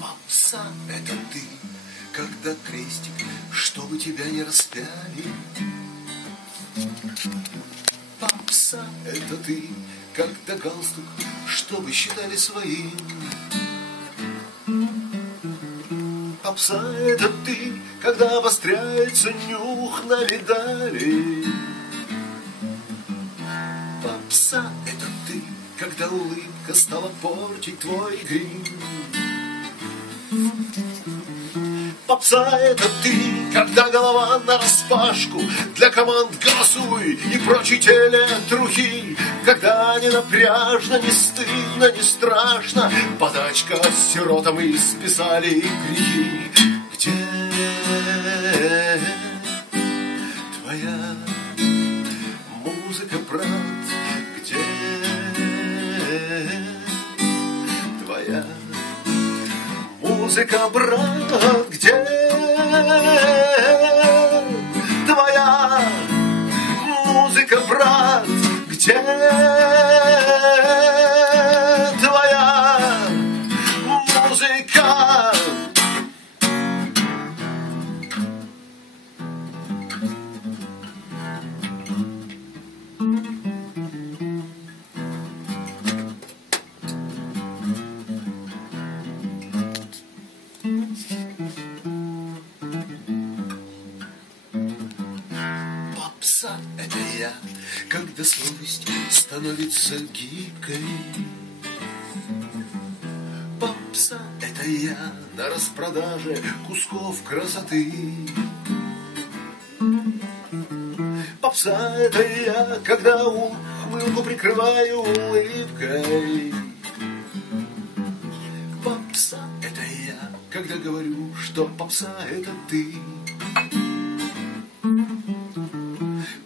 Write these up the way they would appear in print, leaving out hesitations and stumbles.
Попса — это ты, когда крестик, чтобы тебя не распяли. Попса — это ты, когда галстук, чтобы считали своим. Попса — это ты, когда обостряется нюх на медали. Попса — это ты, когда улыбка стала портить твой грим. Попса — это ты, когда голова нараспашку, для команд голосуй и прочей телетрухи. Когда не напряжно, не стыдно, не страшно, подачка с сиротам и списали грехи. Где твоя музыка, брат? Где твоя музыка, брат? Где твоя музыка, брат? Где твоя музыка? Попса — это я, когда совесть становится гибкой. Попса — это я на распродаже кусков красоты. Попса — это я, когда ухмылку прикрываю улыбкой. Попса — это я, когда говорю, что попса — это ты.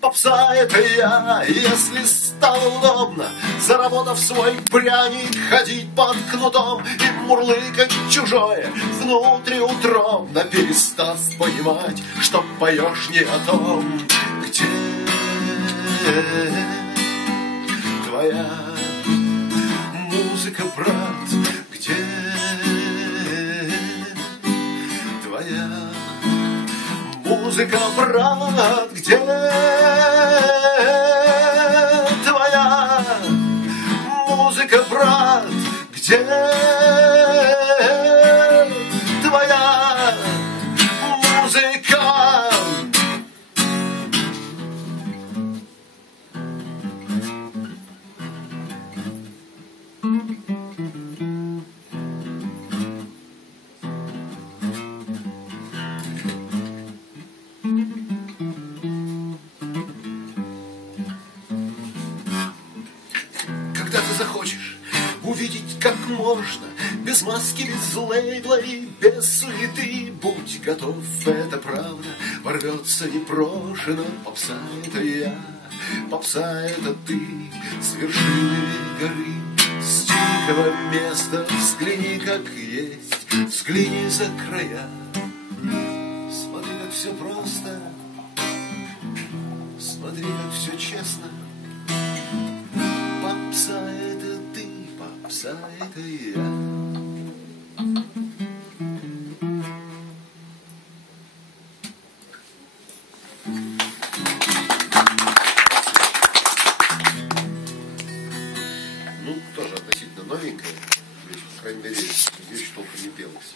Попса — это я, если стало удобно, заработав свой пряник, ходить под кнутом и мурлыкать чужое внутриутробно, перестав понимать, что поешь не о том. Где твоя музыка, брат? Где твоя музыка, брат? Где твоя музыка, брат? Где твоя музыка? Когда ты захочешь увидеть, как можно, без маски, без лейбла и без суеты, будь готов, это правда, ворвется непрошено. Попса — это я, попса — это ты, с вершины горы, с дикого места. Взгляни, как есть, взгляни за края. Смотри, как все просто, смотри, как все честно. Попса — это ты, попса — это я. Ну, тоже относительно новенькая. По крайней мере, здесь толком не пелось.